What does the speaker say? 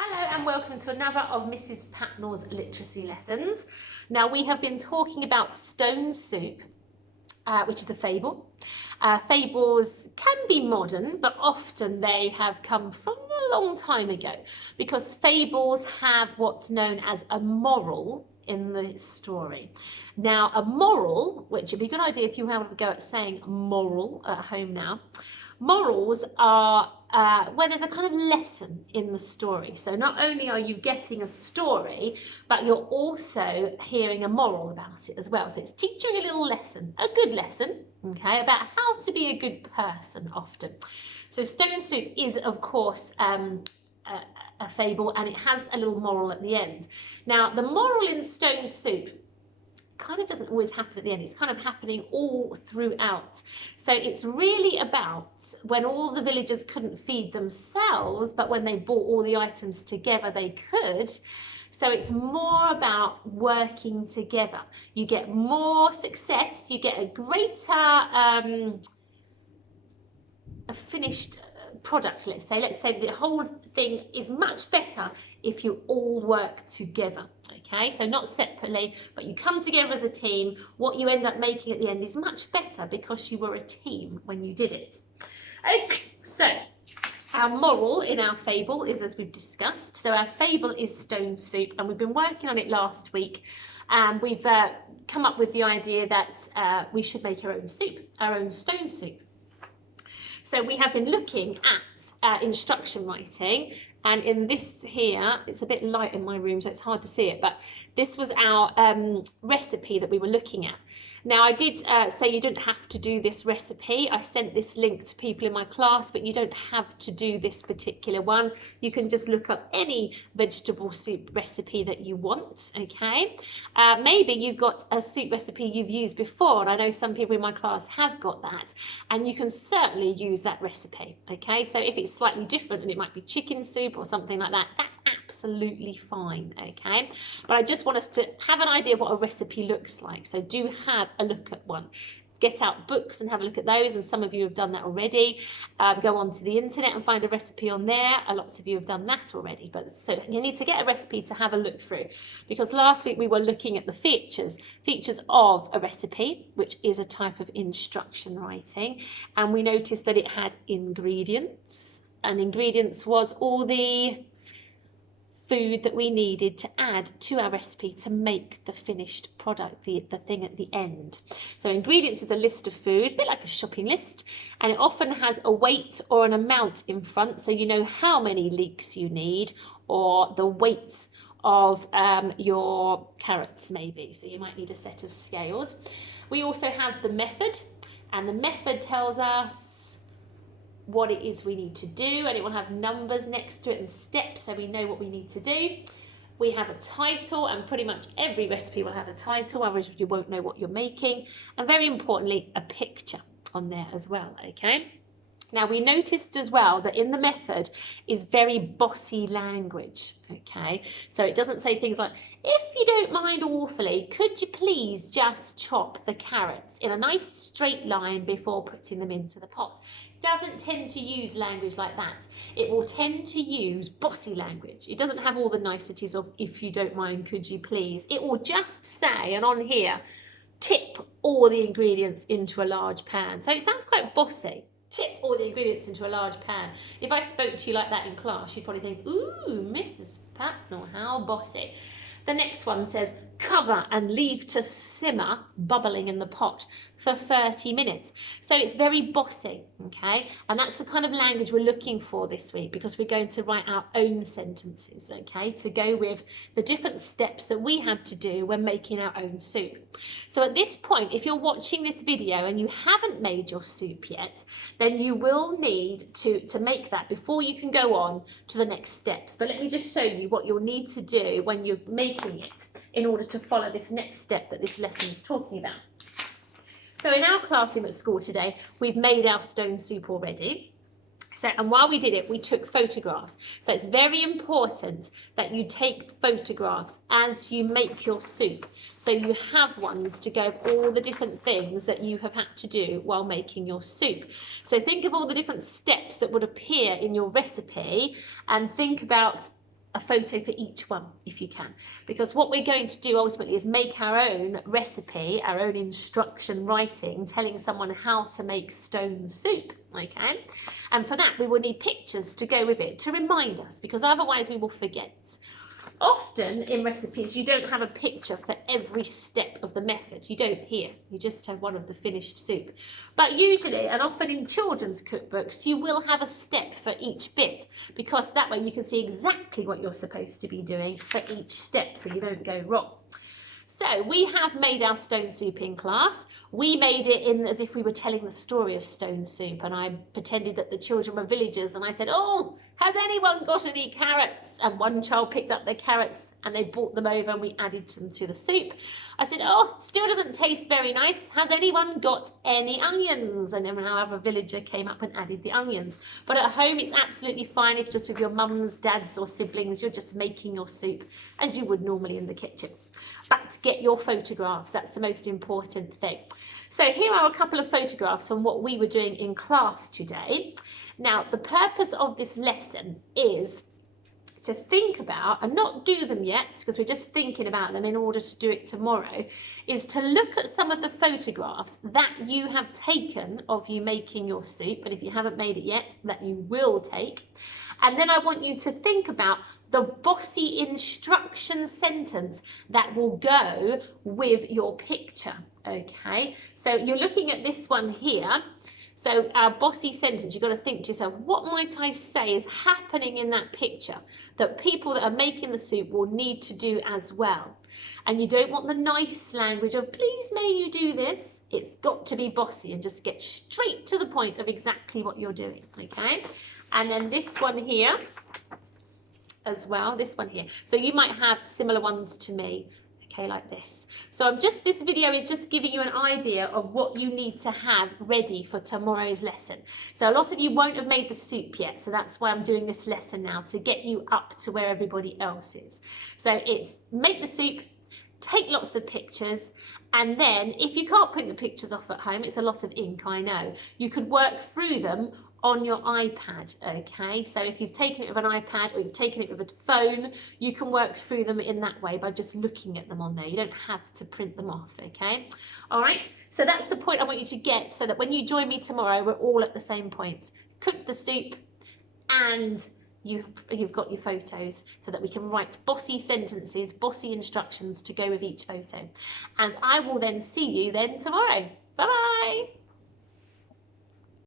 Hello and welcome to another of Mrs. Patnell's literacy lessons. Now we have been talking about stone soup, which is a fable. Fables can be modern, but often they have come from a long time ago because fables have what's known as a moral in the story. Now a moral, which would be a good idea if you have a go at saying moral at home now. Morals are where there's a kind of lesson in the story. So not only are you getting a story, but you're also hearing a moral about it as well. So it's teaching a little lesson, a good lesson, okay, about how to be a good person often. So Stone Soup is, of course, a fable, and it has a little moral at the end. Now, the moral in Stone Soup kind of doesn't always happen at the end. It's kind of happening all throughout. So it's really about when all the villagers couldn't feed themselves, but when they bought all the items together, they could. So it's more about working together. You get more success, you get a greater a finished product, let's say the whole thing is much better if you all work together. Okay, so not separately, but you come together as a team. What you end up making at the end is much better because you were a team when you did it. Okay, so our moral in our fable is as we've discussed. So our fable is Stone Soup, and we've been working on it last week, and we've come up with the idea that we should make our own soup, our own stone soup. So we have been looking at instruction writing, and in this here, it's a bit light in my room, so it's hard to see it, but this was our recipe that we were looking at. Now, I did say you didn't have to do this recipe. I sent this link to people in my class, but you don't have to do this particular one. You can just look up any vegetable soup recipe that you want, okay? Maybe you've got a soup recipe you've used before, and I know some people in my class have got that, and you can certainly use that recipe, okay? So if it's slightly different and it might be chicken soup or something like that, that's absolutely fine, okay? But I just want us to have an idea of what a recipe looks like, so do have a look at one. Get out books and have a look at those, and some of you have done that already. Go onto the internet and find a recipe on there. Lots of you have done that already, but so you need to get a recipe to have a look through, because last week we were looking at the features of a recipe, which is a type of instruction writing, and we noticed that it had ingredients, and ingredients was all the food that we needed to add to our recipe to make the finished product, the thing at the end. So ingredients is a list of food, a bit like a shopping list, and it often has a weight or an amount in front, so you know how many leeks you need, or the weight of your carrots maybe, so you might need a set of scales. We also have the method, and the method tells us what it is we need to do, and it will have numbers next to it and steps, so we know what we need to do. We have a title, and pretty much every recipe will have a title, otherwise you won't know what you're making, and very importantly, a picture on there as well, okay? Now, we noticed as well that in the method is very bossy language, okay? So it doesn't say things like, if you don't mind awfully, could you please just chop the carrots in a nice straight line before putting them into the pot? It doesn't tend to use language like that. It will tend to use bossy language. It doesn't have all the niceties of, if you don't mind, could you please? It will just say, and on here, tip all the ingredients into a large pan. So it sounds quite bossy. Tip all the ingredients into a large pan. If I spoke to you like that in class, you'd probably think, ooh, Mrs. Patnell, how bossy. The next one says, cover and leave to simmer, bubbling in the pot for 30 minutes. So it's very bossy, okay? And that's the kind of language we're looking for this week, because we're going to write our own sentences, okay, to go with the different steps that we had to do when making our own soup. So at this point, if you're watching this video and you haven't made your soup yet, then you will need to make that before you can go on to the next steps. But let me just show you what you'll need to do when you're making it in order to follow this next step that this lesson is talking about. So in our classroom at school today, we've made our stone soup already. So, and while we did it, we took photographs. So it's very important that you take photographs as you make your soup. So you have ones to go with all the different things that you have had to do while making your soup. So think of all the different steps that would appear in your recipe, and think about a photo for each one if you can, because what we're going to do ultimately is make our own recipe, our own instruction writing, telling someone how to make stone soup, okay? And for that we will need pictures to go with it to remind us, because otherwise we will forget. Often in recipes you don't have a picture for every step of the method. You don't here, you just have one of the finished soup. But usually, and often in children's cookbooks, you will have a step for each bit, because that way you can see exactly what you're supposed to be doing for each step so you don't go wrong. So we have made our stone soup in class. We made it in as if we were telling the story of stone soup, and I pretended that the children were villagers, and I said, oh, has anyone got any carrots? And one child picked up the carrots and they brought them over and we added them to the soup. I said, oh, still doesn't taste very nice. Has anyone got any onions? And then our other villager came up and added the onions. But at home, it's absolutely fine if just with your mums, dads or siblings, you're just making your soup as you would normally in the kitchen. But get your photographs, that's the most important thing. So here are a couple of photographs from what we were doing in class today. Now, the purpose of this lesson is to think about, and not do them yet because we're just thinking about them in order to do it tomorrow, is to look at some of the photographs that you have taken of you making your soup, and if you haven't made it yet, that you will take. And then I want you to think about the bossy instruction sentence that will go with your picture, okay? So you're looking at this one here. So our bossy sentence, you've got to think to yourself, what might I say is happening in that picture that people that are making the soup will need to do as well? And you don't want the nice language of, please may you do this. It's got to be bossy and just get straight to the point of exactly what you're doing, okay? And then this one here as well, this one here. So you might have similar ones to me, okay, like this. So this video is just giving you an idea of what you need to have ready for tomorrow's lesson. So a lot of you won't have made the soup yet, so that's why I'm doing this lesson now, to get you up to where everybody else is. So it's make the soup, take lots of pictures, and then if you can't print the pictures off at home, it's a lot of ink, I know, you could work through them on your iPad, okay? So if you've taken it with an iPad or you've taken it with a phone, you can work through them in that way by just looking at them on there. You don't have to print them off, okay? All right, so that's the point I want you to get, so that when you join me tomorrow, we're all at the same point. Cook the soup and you've got your photos, so that we can write bossy sentences, bossy instructions to go with each photo. And I will then see you then tomorrow. Bye-bye.